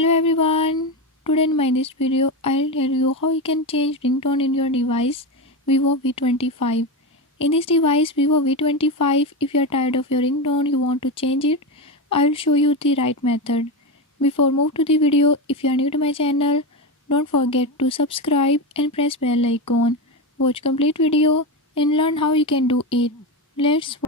Hello everyone. Today in my this video, I'll tell you how you can change ringtone in your device Vivo V25. In this device Vivo V25, if you are tired of your ringtone, you want to change it, I'll show you the right method. Before move to the video, if you are new to my channel, don't forget to subscribe and press bell icon. Watch complete video and learn how you can do it. Let's